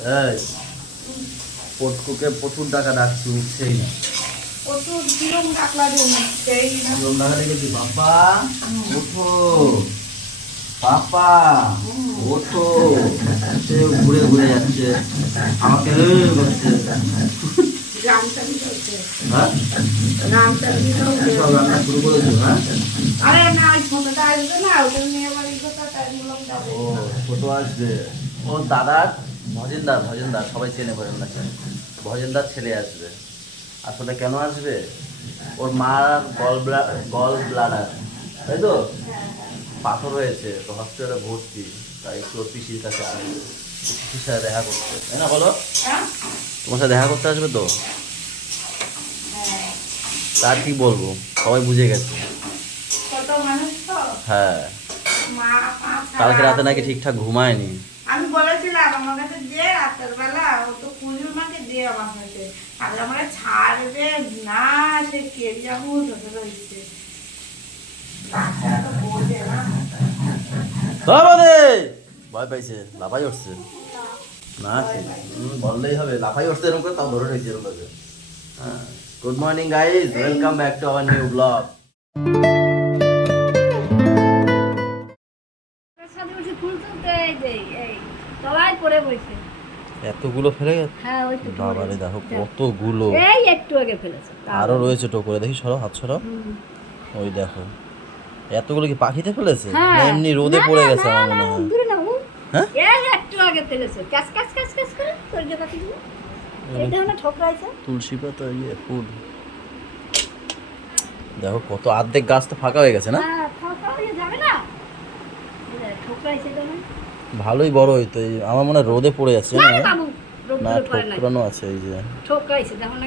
এই পটকুকে প্রচুর টাকা ডাকছি, উঠছেই না। প্রচুর কিরম ডাকলা দিন সেই না টাকা ডেকেছি, বাবা ওঠো, পাপা ওঠো। সে ঘুরে ঘুরে যাচ্ছে, আমাকে করছে। গামছা দিতে হচ্ছে। হ্যাঁ, গামছা দিতে হচ্ছে। সব রান্না শুরু করেছো? হ্যাঁ, আরে না, ওই ছোটটা আসবে না, ওটা নিয়ে আবার এই কথা তাই বললাম যাবো। ও ছোট আসবে। ও দাদা ভজেন্দার, ভজেন্দার সবাই চেনে ভজেন্দারকে। ভজেন্দার ছেলে আসবে। আসলে কেন আসবে, ওর মার গল ব্লাডার, তাই তো, পাথর হয়েছে তো, হসপিটালে ভর্তি। তাই একটু ওর পিসির কাছে আসবে, পিসির সাথে দেখা করতে, তাই না বলো? হ্যাঁ? তোমার সাথে দেখা করতে আসবে তো। হ্যাঁ। তার কি বলবো, সবাই বুঝে গেছে। ছোট মানুষ তো। হ্যাঁ, মা মা ছাড়া কালকে রাতে নাকি আসবে। ঠিকঠাক ঘুমায়নি। আমি বলেছিলাম আমার কাছে যে রাতের বেলা ও তো কুড়ির মাকে দিয়ে আমার কাছে আর আমরা ছাড়বে না, সে কেরিয়ামু ধরে রয়েছে। বাচ্চারা তো বোঝে না। ভয় পাইছে, লাফাই উঠছে না, বললেই হবে, লাফাই উঠছে এরকম করে, তাও ধরে রয়েছে এরকম ভাবে। হ্যাঁ, good morning guys, welcome back to our new blog. এতগুলো ফেলে গেছে, হ্যাঁ ওই তো বাবারে দেখো কতগুলো। এই একটু আগে ফেলেছে আরো রয়েছে টোকরে, দেখি সরো, হাত সরো। ওই দেখো এতগুলো কি পাখিতে ফেলেছে না এমনি রোদে পড়ে গেছে আমার মনে হয়। দূরে না ও হ্যাঁ, এই একটু আগে ফেলেছে ক্যাস ক্যাস ক্যাস ক্যাস করে তোর জায়গা থেকে এইটা না ঠকরাইছে। তুলসী পাতা, ইয়ে ফুল, দেখো কত, অর্ধেক গাছ তো ফাঁকা হয়ে গেছে না। হ্যাঁ ঠকা হয়ে যাবে না, ঠকরাইছে তো না। ভালোই বড় হইতো, এই আমার মনে হয় রোদে পড়ে যাচ্ছে না না। না বাবু রোদ না, করে পড়ে না, ঠোকরানো আছে এই যে, ঠকরাইছে দেখো না।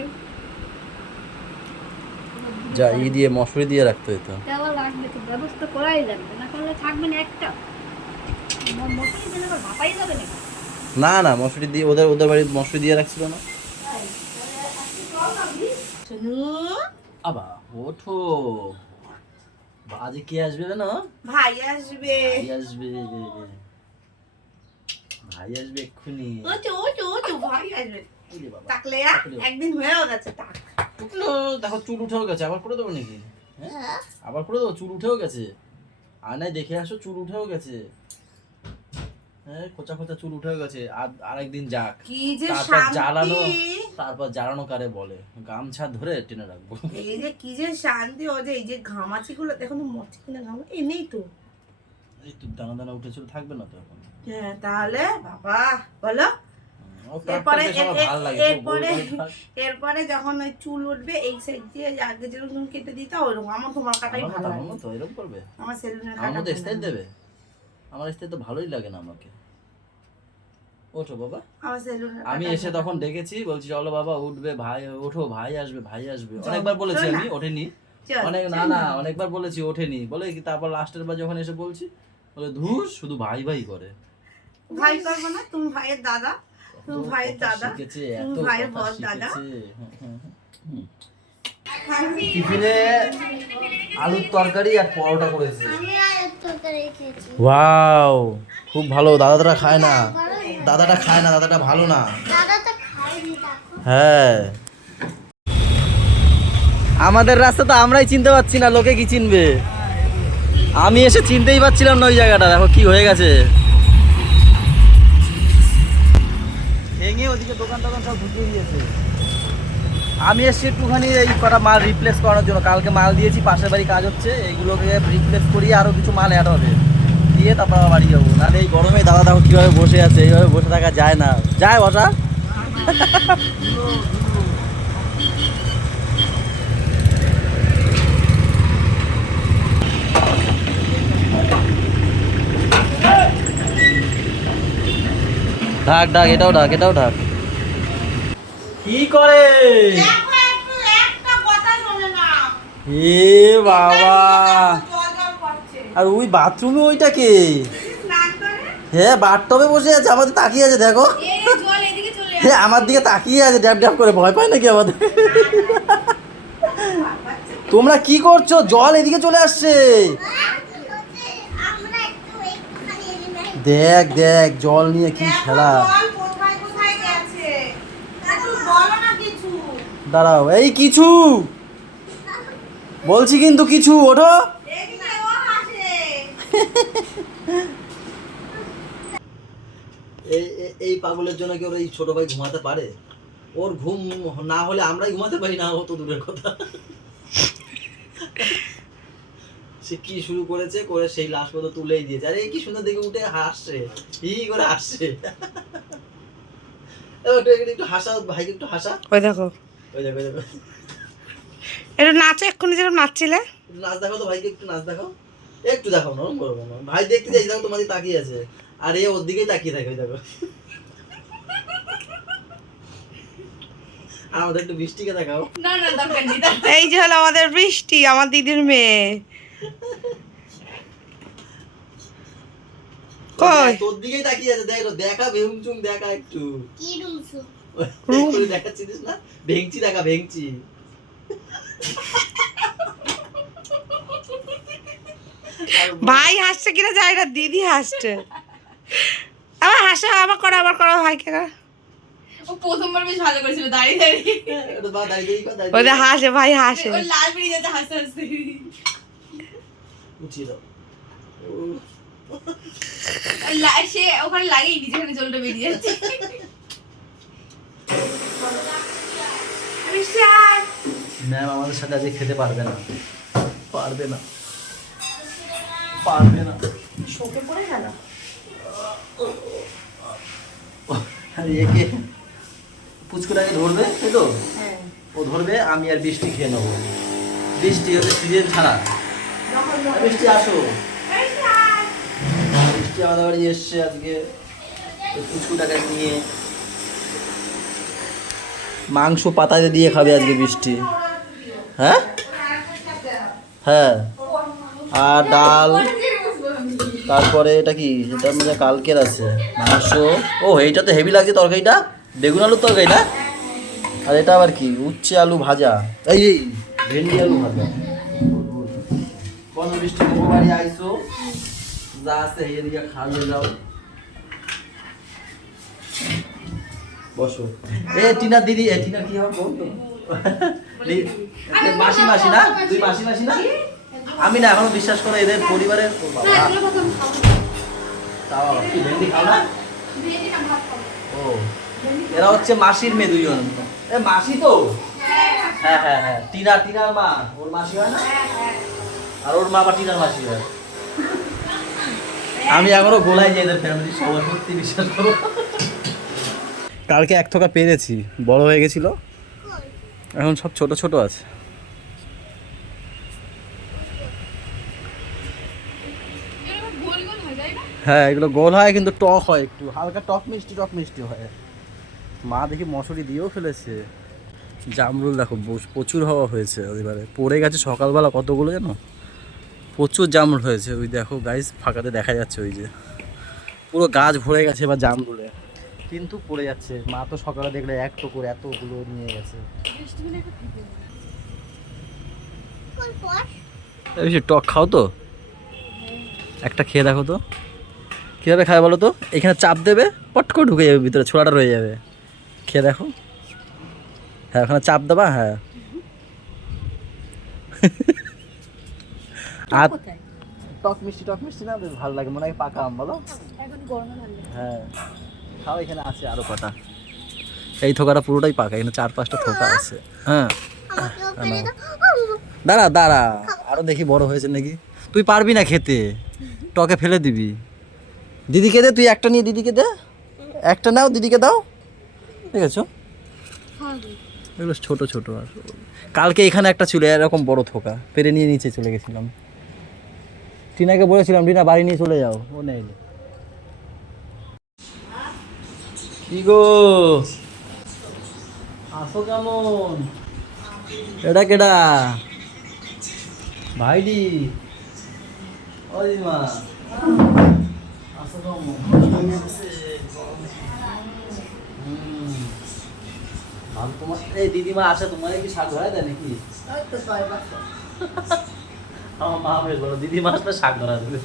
যা ই দিয়ে মশারি দিয়ে রাখতে হইতো। দেওয়া লাগবে তো, ব্যবস্থা করাই লাগবে, না করলে থাকবে না একটা মশারি দিলে আবার ভাপাই যাবে না। না না, মশারি দিয়ে, ওদের ওদের বাড়ি মশারি দিয়ে রাখছিল না। শুনু আবা ওঠো, আজ কে আসবে না? ভাই আসবে। ভাই আসবে, ভাই আসবে এক্ষুনি। ও তো ভাই আসবে। ওরে বাবা, তাকলে একদিন হয়েও গেছে তাক। টুকলো, দেখো চুল উঠেও গেছে, আবার করে দেবো নাকি? হ্যাঁ, আবার করে দেবো, চুল উঠেও গেছে। আর নাই দেখে আসো, চুল উঠেও গেছে। হ্যাঁ, খোঁচা খোঁচা চুল উঠেও গেছে। আর আরেকদিন যাক, কি যে তারপর জ্বালানো, শান্তি। তারপর জ্বালানো কারে বলে, গামছা ধরে টেনে রাখবো। এই যে কি যে শান্তি, ও যে এই যে ঘামাচি গুলো দেখো না, মরছে কিনা ঘামা, এই নেই তো। এই তো দানা দানা উঠেছিল, থাকবে না তো এখন। হ্যাঁ তাহলে বাবা বলো। ও প্রাকটা এরপরে বেশ আমার ভালো লাগে, এরপরে গোল গোল থাক। এরপরে যখন ওই চুল উঠবে এই সাইড দিয়ে আগে যেরকম কেটে দিতে ওরকম, আমার তোমার কাটাই আমার ভালো মতো, লাগে। আমার মতো এরকম করবে, আমার সেলুনের আমার কাটা মতো ভালো স্টাইল লাগে। দেবে। আমার স্টাইল তো ভালোই লাগে না আমাকে। ওঠো বাবা, আমার সেলুনের আমি কাটা এসে ভালো তখন লাগে। ডেকেছি, বলছি চলো বাবা উঠবে, ভাই ওঠো, ভাই আসবে, ভাই আসবে। অনেকবার বলেছি আমি, ওঠেনি। চল, অনেক না চল না, অনেকবার বলেছি ওঠেনি, বলে কি তারপর লাস্টের বার যখন এসে বলছি, বলে ধুস শুধু ভাই ভাই করে। ভাই করবো না, তুমি ভাইয়ের দাদা, তুমি এত ভাইয়ের কথা দাদা, শিখেছে, তুমি এত ভাইয়ের কথা বড় দাদা। শিখেছে। টিফিনে আলুর তরকারি আর পরোটা করেছে। ওয়াও, খুব ভালো। দাদাটা খায় না, দাদাটা খায় না, দাদাটা ভালো না। হ্যাঁ, আমাদের রাস্তা তো আমরাই চিনতে পারছি না, লোকে কি চিনবে? আমি এসে চিনতেই পারছিলাম না ওই জায়গাটা, দেখো কি হয়ে গেছে। ভেঙে ওদিকে দোকান টোকান সব ঢুকিয়ে দিয়েছে। আমি এসছি একটুখানি এই কটা মাল রিপ্লেস করানোর জন্য, কালকে মাল দিয়েছি, পাশের বাড়ি কাজ হচ্ছে, এইগুলোকে রিপ্লেস করিয়ে আরও কিছু মাল অ্যাড হবে, দিয়ে তারপর আবার বাড়ি যাবো। নাহলে এই গরমে দাদা দেখো কীভাবে বসে আছে, এইভাবে বসে থাকা যায় না। যায় বসা। ঢাক ঢাক, এটাও ঢাক, এটাও ঢাক। কি করে? দেখো একটু একটা কথা শোনে না। এ বাবা, জল জল করছে। আর ওই বাথরুমে ওইটাকে, স্নান করে হ্যাঁ বাথটবে বসে আছে, আমাদের তাকিয়ে আছে দেখো। এই জল এদিকে চলে হ্যাঁ, আমার দিকে তাকিয়ে আছে, ড্যাব ড্যাব করে। ভয় পায় নাকি আমাদের? তোমরা কি করছো? জল এদিকে চলে আসছে, দেখ দেখ জল নিয়ে কি খেলা। জল কোথায় কোথায় দাঁড়াও, এই কিছু বলছি কিন্তু, কিছু ওঠো। দেখলে ও হাসে। এই পাগলের জন্য কি ওর এই ছোট ভাই ঘুমাতে পারে? ওর ঘুম না হলে আমরাই ঘুমাতে পারি না, ও তো দূরের কথা। সে কি শুরু করেছে, করে সেই লাশ পর্যন্ত তুলেই দিয়েছে। আরে কি সুন্দর দেখে উঠে হাসছে, হি করে হাসছে। একটু হাসা ভাইকে, একটু হাসা। ওই দেখো, ওই দেখো, ওই দেখো, এটা নাচে, এক্ষুনি যেরকম নাচছিলে। একটু নাচ দেখাও তো ভাইকে, একটু নাচ দেখাও, একটু দেখাও, নরম করবো না। ভাই দেখতে যাই, দেখো তোমাদের তাকিয়ে আছে, আর এ ওর দিকেই তাকিয়ে থাকে। ওই দেখো, আর আমাদের একটু বৃষ্টিকে দেখাও। না না দরকার নেই। এই যে হলো আমাদের বৃষ্টি, আমার দিদির মেয়ে। কই? তোর দিকেই তাকিয়ে আছে, দেখ দেখা, ভেংচুং দেখা একটু। কি রুমসু? করে দেখাচ্ছিস না, ভেংচি দেখা, ভেংচি। ভাই হাসছে কিনা যাই না, দিদি হাসছে। আবার হাসা, আবার করো, আবার করো ভাইকে। ও প্রথমবার বেশ ভালো করেছিল, দাঁড়িয়ে দাঁড়িয়ে। ওটা বা দাঁড়িয়ে কর, দাঁড়িয়ে ওদের হাসে, ভাই হাসে। ও লাল বেরিয়ে যাচ্ছে হাসতে হাসতে। উঠিয়ে দাও। সে ওখানে লাগেই নি, যেখানে জলটা বেরিয়ে যাচ্ছে। ম্যাম আমাদের সাথে আজকে খেতে পারবে না, পারবে না, পারবে না। শোকে পড়ে গেল। আর একে পুচকুটাকে ধরবে, তাই তো? হ্যাঁ, ও ধরবে, আমি আর বৃষ্টি খেয়ে নেবো। বৃষ্টি হচ্ছে সিজন ছাড়া। বৃষ্টি আসো, বৃষ্টি আমাদের বাড়ি এসছে আজকে পুচকুটাকে নিয়ে। মাংস পাতাতে দিয়ে খাবে আজকে বৃষ্টি। হ্যাঁ হ্যাঁ, আর ডাল, তারপরে এটা কি, এটা মানে কালকের আছে মাংস। ও এইটা তো হেভি লাগছে তরকারিটা, বেগুন আলুর তরকারি না? আর এটা আবার কি, উচ্ছে আলু ভাজা, এই ভেন্ডি আলু ভাজা। কোন বৃষ্টি মোমো বাড়ি আইসো, যা আছে হেয়ে দিয়ে খাইয়ে যাও। বসো। এ টিনা দিদি, এ টিনা কি হবে বল তো? মাসি মাসি না, তুই মাসি মাসি না? আমি না এখনো বিশ্বাস করো এদের পরিবারের। ও বাবা, তাও কি ভেন্ডি খাও না? ও এরা হচ্ছে মাসির মেয়ে দুইজন। এ মাসি তো? হ্যাঁ হ্যাঁ হ্যাঁ, টিনার মা ওর মাসি হয় না? আর ওর মা আবার টিনার মাসি হয়। আমি এখনো গোলাই যাই এদের ফ্যামিলি, সবাই সত্যি বিশ্বাস করো। কালকে এক থোকা পেরেছি, বড় হয়ে গেছিল, এখন সব ছোট ছোট আছে। হ্যাঁ এগুলো গোল হয় কিন্তু টক হয়, একটু হালকা টক মিষ্টি হয়। মা দেখি মশারি দিয়েও ফেলেছে। জামরুল দেখো প্রচুর হওয়া হয়েছে, এবারে পড়ে গেছে সকালবেলা কতগুলো জানো, প্রচুর জামরুল হয়েছে। ওই দেখো গাইস, ফাঁকাতে দেখা যাচ্ছে ওই যে পুরো গাছ ভরে গেছে এবার জামরুলে, কিন্তু পড়ে যাচ্ছে। মা তো সকালে দেখলে এক টুকুর এতগুলো নিয়ে গেছে। বেশি টক খাও তো, একটা খেয়ে দেখো তো কীভাবে খায় বলো তো। এখানে চাপ দেবে, পট করে ঢুকে যাবে ভিতরে, ছোড়াটা রয়ে যাবে। খেয়ে দেখো। হ্যাঁ ওখানে চাপ দেবা, হ্যাঁ। আর টক মিষ্টি না, বেশ ভালো লাগে, মনে হয় পাকা আম বলো। হ্যাঁ খাও, এখানে আছে আরো কটা। এই থোকাটা পুরোটাই পাকা, এখানে 4-5টা থোকা আছে। হ্যাঁ দাঁড়া, আরো দেখি বড় হয়েছে নাকি। তুই পারবি না খেতে, টকে ফেলে দিবি। দিদিকে দে, তুই একটা নিয়ে দিদিকে দে, একটা নাও দিদিকে দাও, ঠিক আছে? এগুলো ছোট ছোট। আর কালকে এখানে একটা ছিল এরকম বড় থোকা, পেরে নিয়ে নিচে চলে গেছিলাম। টিনাকে বলেছিলাম টিনা বাড়ি নিয়ে চলে যাও, ও নেই। কি গো আসো, কেমন? এটা কেডা? ভাইডি, ও দিদিমা আসো কেমন? ভালো তোমার। এই দিদিমা আসে, তোমার কি শাক ধরাই দেয় নাকি? আমার মা বেশ বলো, দিদিমা আসলে শাক ধরা দেবে।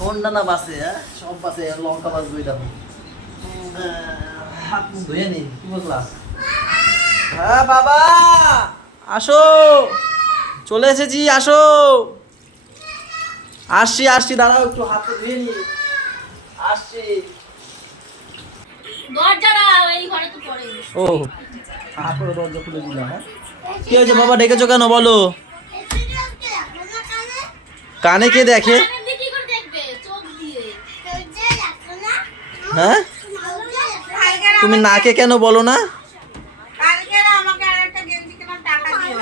কোনটা না বাসে, হ্যাঁ সব বাসে, লঙ্কা বাসবে দেখো। হাত মুখ ধুয়ে নি, কি বললা? হ্যাঁ বাবা, আসো, চলে এসেছি, আসো। আসছি আসছি, দাঁড়াও একটু, হাত ধুয়ে নি, আসছি। ও তারপরে দরজা খুলে দিলাম। হ্যাঁ কি হয়েছে বাবা, ডেকেছো কেন বলো? কানে কে দেখে? হ্যাঁ তুমি নাকে কেন বলো না? কালকে না আমাকে আরেকটা গেঞ্জি কেনার টাকা দিও।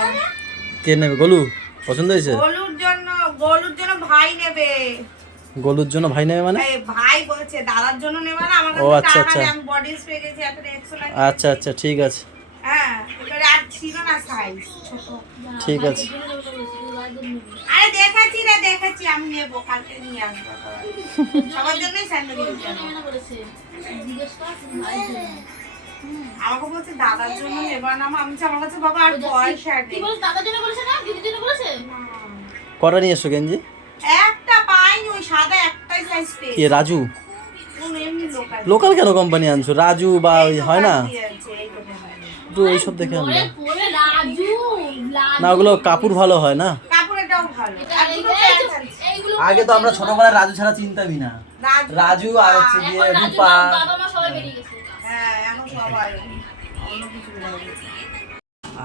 কে নেবে? গোলু পছন্দ হয়েছে? গোলুর জন্য ভাই নেবে। গোলুর জন্য ভাই নেবে মানে? এই ভাই বলছে দাদার জন্য নেবে না, আমার ও, কাছে আচ্ছা, টাকা আচ্ছা। নেই, আমি বডি স্প্রে গেছি এখন 100 টাকা। আচ্ছা আচ্ছা, ঠিক আছে হ্যাঁ এবারে আর ছিল না সাইজ ছোট। ঠিক আছে। আরে দেখেছি আমি নেবো, কালকে নিয়ে আসবো সবার জন্যই স্যান্ডেল নিতে হবে। আমাকে বলছে দাদার জন্য নেবা না, আমি বলছি আমার কাছে বাবা আর পয়সা নেই। কটা নিয়ে এসছো গেঞ্জি? একটা পাইনি, ওই সাদা একটাই সাইজ কে পেয়েছি। রাজু? কোন এমনি লোকাল লোকাল কেন কোম্পানি আনছো? রাজু বা ওই হয় না, একটু ওইসব দেখে আনবে না, ওগুলো কাপড় ভালো হয় না। কাপড়টাও ভালো। আর দুটো প্যান্ট আনছি। আগে তো আমরা ছোটবেলায় রাজু ছাড়া চিনতামই না। রাজু আর হচ্ছে গিয়ে রূপা। হ্যাঁ এখন সবাই অন্য কিছু বেরিয়ে গেছে।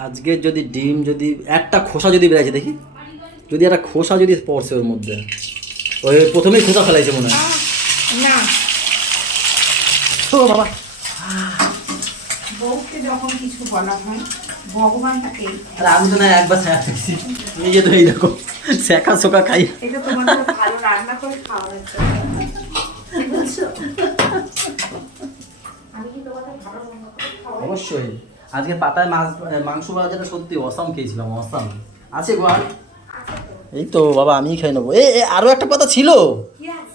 আজকে যদি ডিম, যদি একটা খোসা যদি বেড়েছে দেখি, যদি একটা খোসা যদি পড়ছে ওর মধ্যে, ওই প্রথমেই খোসা ফেলাইছে মনে হয়। না ও বাবা, বউকে যখন কিছু বলা হয় ভগবান তাকে। আর আমি তো না একবার শেখা শিখছি, নিজে তো এই দেখো শেখা শোকা খাই। এটা তোমাদের ভালো রান্না করে খাওয়ার জন্য। বুঝছো? আমি কি তোমাদের ভালো রান্না করে খাওয়াই? অবশ্যই আজকে পাতায় মাংস ভাজাটা সত্যি অসাম খেয়েছিলাম, অসাম। আছে গোয়াল? এই তো বাবা আমিই খাই নেবো। এ আরো একটা পাতা ছিল, Yes.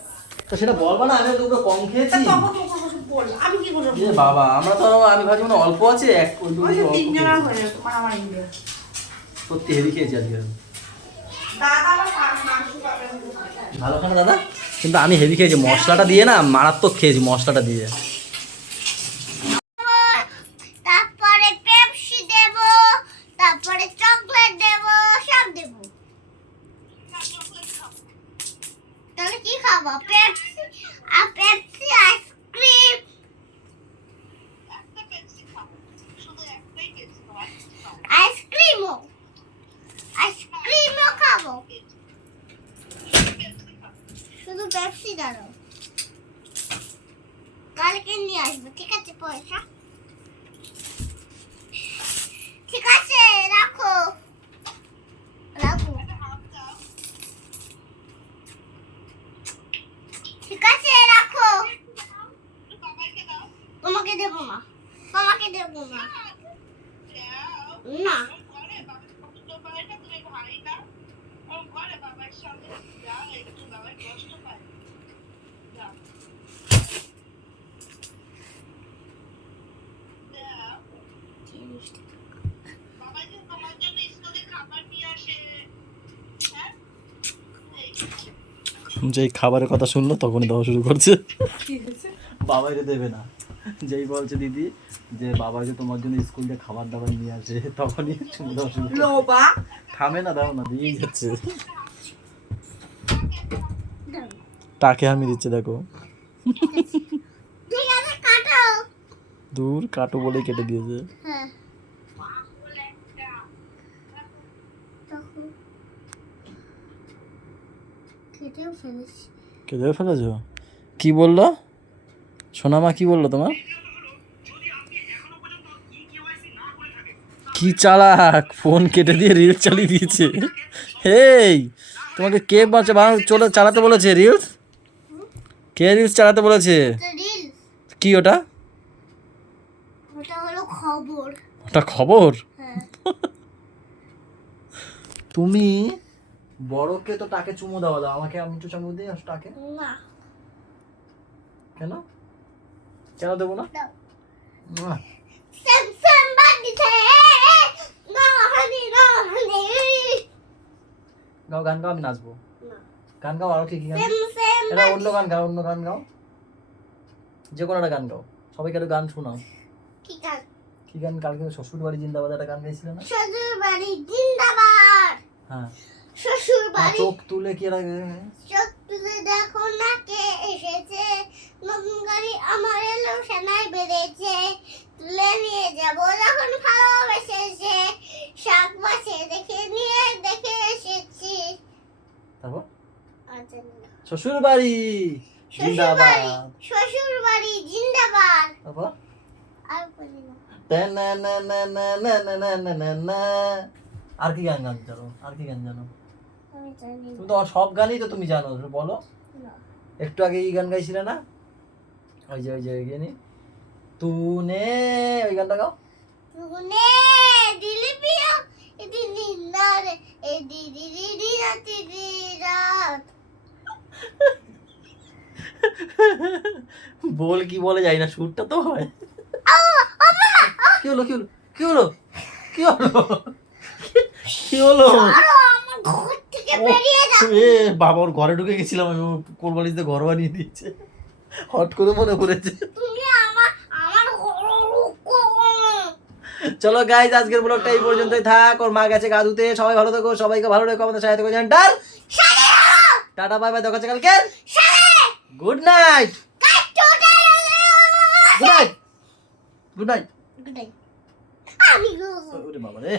তো সেটা বলবা না, আমি তো কম খেয়েছি। তা তখন তো কোনো কিছু বললো, আমি কি করে এ বাবা, আমরা তো, আমি ভাবছি মানে অল্প আছে, এক ওই দুটো ওই যে অল্প তিনজনের খেয়েছি। হয়ে যেত আমার মিলে। সত্যি হেভি খেয়েছি আজকে। দাদা আবার মাংস পাবে। ভালো খানা দাদা, কিন্তু আমি হেভি খেয়েছি, মশলাটা দিয়ে না মারাত্মক খেয়েছি, মশলাটা দিয়ে। তারপরে পেপসি দেব, তারপরে চকলেট দেব, সব দেব। তাহলে কি খাবো? পেপসি আর পেপসি আইসক্রিম। আইসক্রিমও আইসক্রিমও খাবো। শুধু পেপসি দাও। কালকে নিয়ে আসবো, ঠিক আছে? পয়সা ঠিক আছে, রাখো রাখো। ঠিক আছে রাখো। তোমাকে দেবো না, তোমাকে দেবো না। না যেই খাবারের কথা শুনলো তখনই দেওয়া শুরু করছে। কি হয়েছে? বাবাইরে দেবে না, যেই বলছে দিদি যে বাবা যে তোমার জন্য স্কুল থেকে খাবার দাবার নিয়ে আসে, তখনই চুমু দেওয়া শুরু করছে। লোবা থামে না, দাও না, দিয়েই যাচ্ছে। টাকে আমি দিচ্ছে দেখো, ঠিক আছে, কাটো। দূর কাটো বলেই কেটে দিয়েছে। হ্যাঁ তখন কেটেও ফেলেছি। কেটে ফেলেছ? কি বললো সোনামা, কি বললো তোমার? কি চালাক, ফোন কেটে দিয়ে রিলস চালিয়ে দিয়েছে। এই তোমাকে কে চলে চালাতে বলেছে রিলস? কে রিলস চালাতে বলেছে? রিল কি ওটা? ওটা হলো খবর। ওটা খবর? হ্যাঁ তুমি বড়কে তো টাকে চুমু দেওয়া দাও, আমাকে আমি একটু চুমু দিই টাকে। না কেন কেন দেবো না? দাও। মুয়া। somebody say no honey no honey। গাও, গান গাও, আমি নাচবো। না গান গাও, আরো কি কি গান? same এটা অন্য গান গাও, অন্য গান গাও, যে কোনো একটা গান গাও, সবাইকে একটু গান শোনাও। ঠিক আছে কি গান কালকে শ্বশুর বাড়ি জিন্দাবাদ একটা গান গাইছিল না? শ্বশুর বাড়ি জিন্দাবাদ হ্যাঁ শ্বশুর বাড়ি চোখ তুলে কি লাগে? চোখ তুলে দেখো না কে এসেছে নতুন গাড়ি আমার এলো সেনাই বেড়েছে তুলে নিয়ে যাবো যখন ভালোবেসেছে শাক মাছে দেখে এসেছি তারপর আর জানি না। শ্বশুর বাড়ি জিন্দাবাদ। শ্বশুর বাড়ি জিন্দাবাদ তারপর আর বলি না না। আর কি গান জানো? আর কি গান জানো? আমি জানি তুমি তো সব গানই তো তুমি জানো, বলো। না একটু আগে এই গান গাইছিলে না? ওই যে গানি তুনে, ওই গানটা গাও। তুনে দিলি পিয়া এদি নিন্দারে এদি দিদি রাতি রাত বল কি বলে যাই না, সুরটা তো হয়। কি হলো কি হলো কি হলো কি হলো কি হলো? আরো আমার ঘর থেকে বেরিয়ে যা এ বাবা, ওর ঘরে ঢুকে গেছিলাম আমি, কোরবানিতে ঘর বানিয়ে দিয়েছে, হট করে মনে করেছে। তুমি আমার ঘর রুকো চলো গাইজ, আজকের ব্লগটা এই পর্যন্তই থাক। ওর মা গেছে গা ধুতে। সবাই ভালো থেকো, সবাইকে ভালো রেখো, আমাদের সাথে থেকো। জানটার টাটা, বাই বাই, দেখা হচ্ছে কালকে। Good night, good night, good night. আমি ওরে বাবা রে।